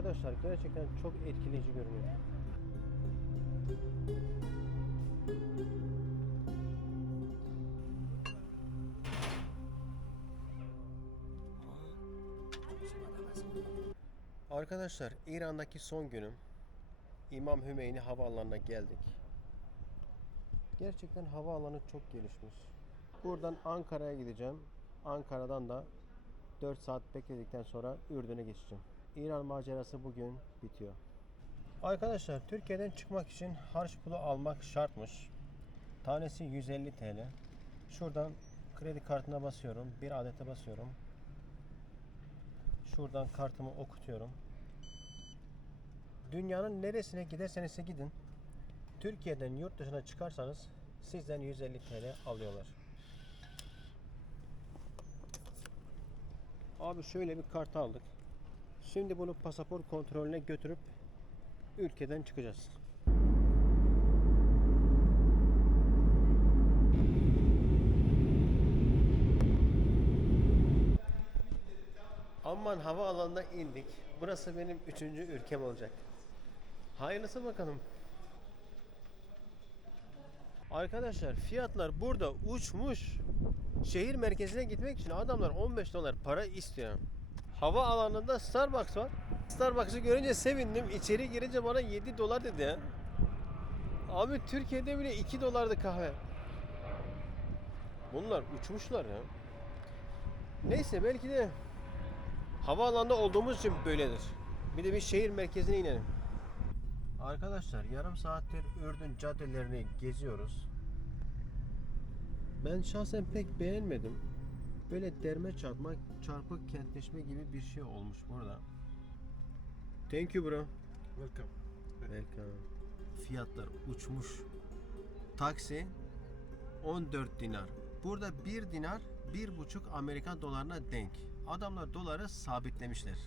Arkadaşlar gerçekten çok etkileyici görünüyor. Arkadaşlar İran'daki son günüm İmam Hümeyni havaalanına geldik. Gerçekten havaalanı çok gelişmiş. Buradan Ankara'ya gideceğim. Ankara'dan da 4 saat bekledikten sonra Ürdün'e geçeceğim. İran macerası bugün bitiyor. Arkadaşlar Türkiye'den çıkmak için harç pulu almak şartmış. Tanesi 150 TL. Şuradan kredi kartına basıyorum. Bir adete basıyorum. Şuradan kartımı okutuyorum. Dünyanın neresine giderseniz gidin. Türkiye'den yurt dışına çıkarsanız sizden 150 TL alıyorlar. Abi şöyle bir kart aldık. Şimdi bunu pasaport kontrolüne götürüp ülkeden çıkacağız. Amman havaalanına indik. Burası benim üçüncü ülkem olacak. Hayırlısı bakalım. Arkadaşlar fiyatlar burada uçmuş. Şehir merkezine gitmek için adamlar 15 dolar para istiyor. Hava alanında Starbucks var. Starbucks'ı görünce sevindim. İçeri girince bana 7 dolar dedi ya. Abi Türkiye'de bile 2 dolardı kahve. Bunlar uçmuşlar ya. Neyse belki de havaalanında olduğumuz için böyledir. Bir de bir şehir merkezine inelim. Arkadaşlar yarım saattir Ürdün caddelerini geziyoruz. Ben şahsen pek beğenmedim. Böyle derme çarpma, çarpık kentleşme gibi bir şey olmuş burada. Thank you bro. Welcome. Welcome. Fiyatlar uçmuş. Taksi 14 dinar. Burada 1 dinar 1,5 Amerikan dolarına denk. Adamlar doları sabitlemişler.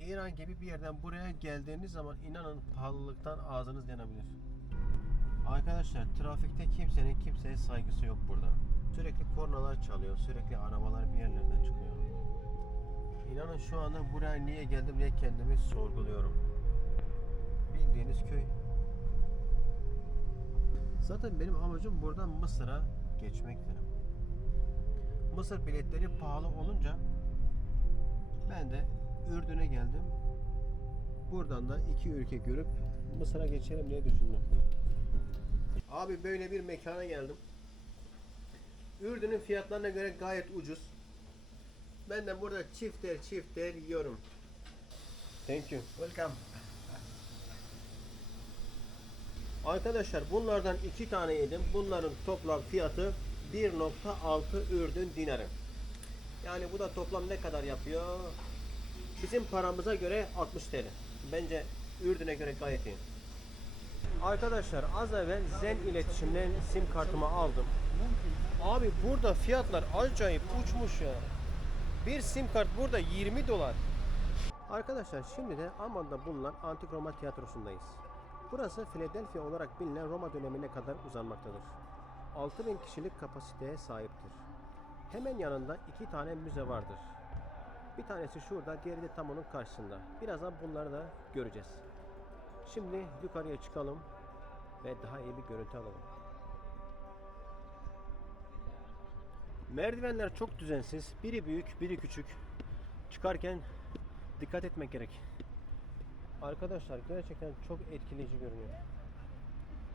İran gibi bir yerden buraya geldiğiniz zaman inanın pahalılıktan ağzınız yanabilir. Arkadaşlar trafikte kimsenin kimseye saygısı yok burada. Sürekli kornalar çalıyor, sürekli arabalar bir yerlerden çıkıyor. İnanın şu anda buraya niye geldim diye kendimi sorguluyorum. Bildiğiniz köy. Zaten benim amacım buradan Mısır'a geçmekti. Mısır biletleri pahalı olunca ben de Ürdün'e geldim. Buradan da iki ülke görüp Mısır'a geçelim diye düşündüm. Abi böyle bir mekana geldim. Ürdün'ün fiyatlarına göre gayet ucuz. Ben de burada çifter çifter yiyorum. Thank you. Welcome. Arkadaşlar bunlardan iki tane yedim. Bunların toplam fiyatı 1.6 Ürdün dinarı. Yani bu da toplam ne kadar yapıyor? Bizim paramıza göre 60 TL. Bence Ürdün'e göre gayet iyi. Arkadaşlar az evvel Zen iletişimden sim kartımı aldım. Abi burada fiyatlar acayip uçmuş ya. Bir sim kart burada 20 dolar. Arkadaşlar şimdi de Amman'da bulunan Antik Roma Tiyatrosu'ndayız. Burası Philadelphia olarak bilinen Roma dönemine kadar uzanmaktadır. 6000 kişilik kapasiteye sahiptir. Hemen yanında iki tane müze vardır. Bir tanesi şurada, diğeri de tam onun karşısında. Birazdan bunları da göreceğiz. Şimdi yukarıya çıkalım ve daha iyi bir görüntü alalım. Merdivenler çok düzensiz. Biri büyük, biri küçük. Çıkarken dikkat etmek gerek. Arkadaşlar gerçekten çok etkileyici görünüyor.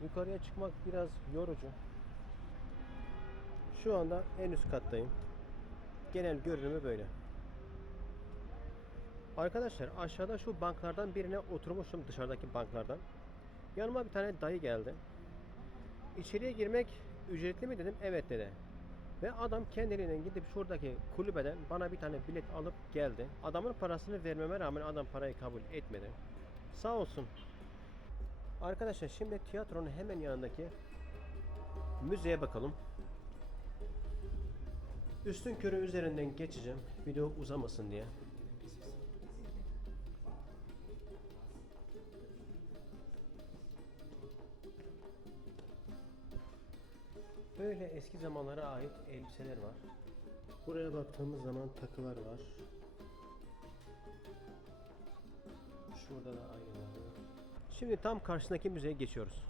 Yukarıya çıkmak biraz yorucu. Şu anda en üst kattayım. Genel görünümü böyle. Arkadaşlar aşağıda şu banklardan birine oturmuşum dışarıdaki banklardan. Yanıma bir tane dayı geldi. İçeriye girmek ücretli mi dedim. Evet dedi. Ve adam kendiliğinden gidip şuradaki kulübeden bana bir tane bilet alıp geldi. Adamın parasını vermeme rağmen adam parayı kabul etmedi. Sağ olsun. Arkadaşlar şimdi tiyatronun hemen yanındaki müzeye bakalım. Üstün körü üzerinden geçeceğim. Video uzamasın diye. Böyle eski zamanlara ait elbiseler var. Buraya baktığımız zaman takılar var. Şurada da aynı var. Şimdi tam karşısındaki müzeye geçiyoruz.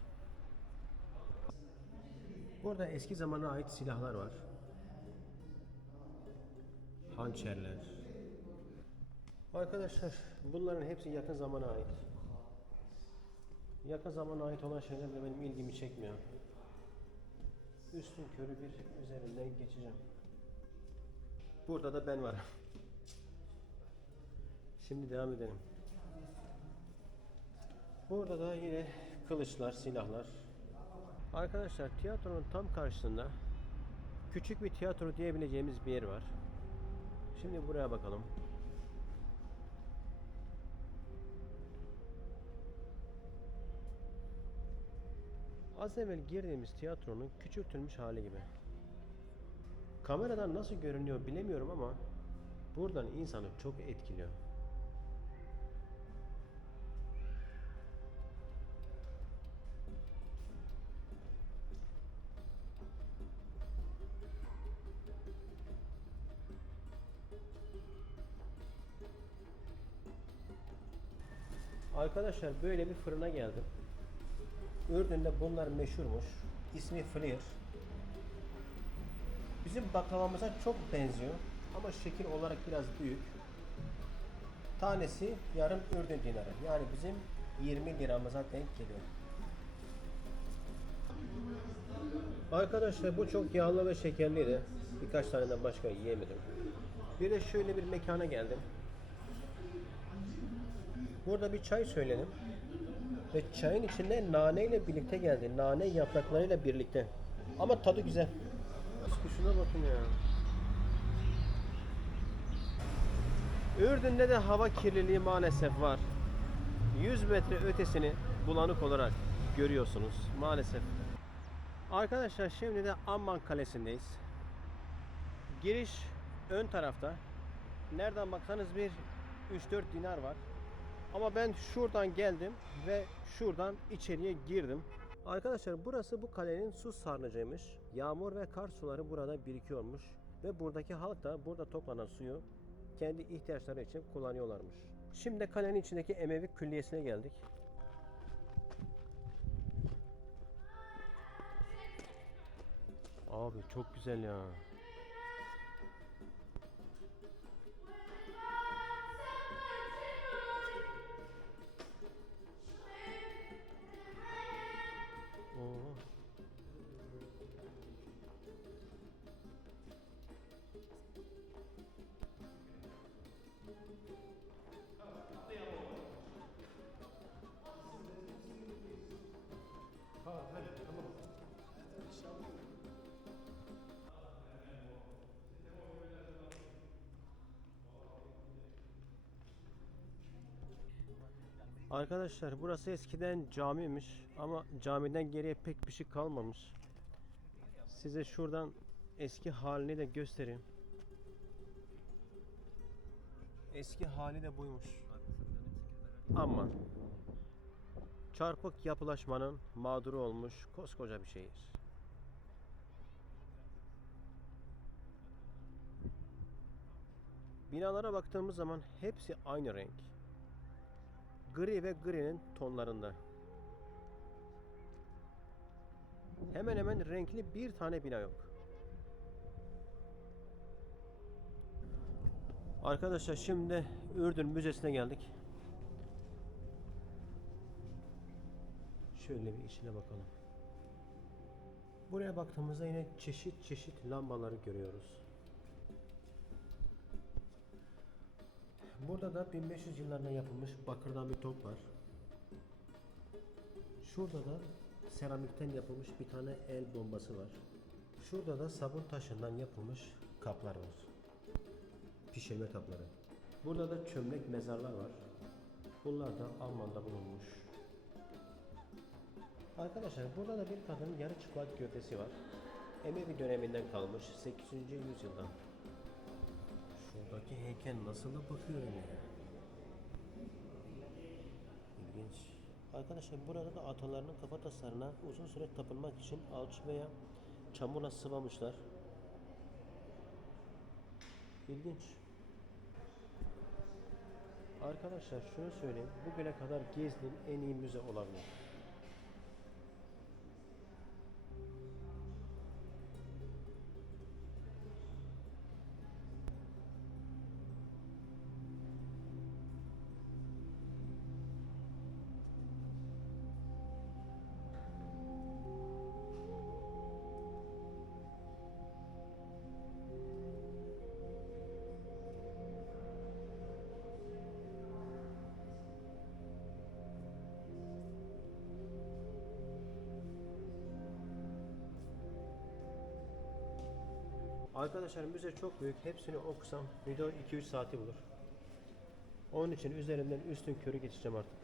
Burada eski zamana ait silahlar var. Hançerler. Arkadaşlar bunların hepsi yakın zamana ait. Yakın zamana ait olan şeyler de benim ilgimi çekmiyor. Üstün körü bir üzerinden geçeceğim. Burada da ben varım. Şimdi devam edelim. Burada da yine kılıçlar, silahlar. Arkadaşlar tiyatronun tam karşısında küçük bir tiyatro diyebileceğimiz bir yer var. Şimdi buraya bakalım. Az evvel girdiğimiz tiyatronun küçültülmüş hali gibi. Kameradan nasıl görünüyor bilemiyorum ama buradan insanı çok etkiliyor. Arkadaşlar böyle bir fırına geldim. Ürdün'de bunlar meşhurmuş. İsmi Flir. Bizim baklavamıza çok benziyor ama şekil olarak biraz büyük. Tanesi yarım Ürdün dinarı. Yani bizim 20 liramıza denk geliyor. Arkadaşlar bu çok yağlı ve şekerliydi. Birkaç taneden başka yiyemedim. Bir de şöyle bir mekana geldim. Burada bir çay söyledim. Ve çayın içinde nane ile birlikte geldi. Nane yapraklarıyla birlikte. Ama tadı güzel. Şuna bakın ya. Ürdün'de de hava kirliliği maalesef var. 100 metre ötesini bulanık olarak görüyorsunuz maalesef. Arkadaşlar şimdi de Amman Kalesi'ndeyiz. Giriş ön tarafta. Nereden baksanız bir 3-4 dinar var. Ama ben şuradan geldim ve şuradan içeriye girdim. Arkadaşlar burası bu kalenin su sarnıcıymış. Yağmur ve kar suları burada birikiyormuş. Ve buradaki halk da burada toplanan suyu kendi ihtiyaçları için kullanıyorlarmış. Şimdi kalenin içindeki Emevi Külliyesi'ne geldik. Abi çok güzel ya. Arkadaşlar burası eskiden camiymiş ama camiden geriye pek bir şey kalmamış. Size şuradan eski halini de göstereyim. Eski hali de buymuş. Ama çarpık yapılaşmanın mağduru olmuş koskoca bir şehir. Binalara baktığımız zaman hepsi aynı renk gri ve gri'nin tonlarında. Hemen hemen renkli bir tane bina yok. Arkadaşlar şimdi Ürdün Müzesi'ne geldik. Şöyle bir içine bakalım. Buraya baktığımızda yine çeşit çeşit lambaları görüyoruz. Burada da 1500 yıllarında yapılmış bakırdan bir top var. Şurada da seramikten yapılmış bir tane el bombası var. Şurada da sabun taşından yapılmış kaplar var. Pişirme kapları. Burada da çömlek mezarlar var. Bunlar da Alman'da bulunmuş. Arkadaşlar burada da bir kadının yarı çıplak gövdesi var. Emevi döneminden kalmış 8. yüzyıldan. Şuradaki heykel nasıl da bakıyor öyle. İlginç. Arkadaşlar burada da atalarının kafataslarına uzun süre tapınmak için alçı veya çamurla sıvamışlar. İlginç. Arkadaşlar şunu söyleyeyim. Bugüne kadar gezdiğim en iyi müze olabilir. Arkadaşlar müze çok büyük. Hepsini okusam video 2-3 saati bulur. Onun için üzerinden üstün körü geçeceğim artık.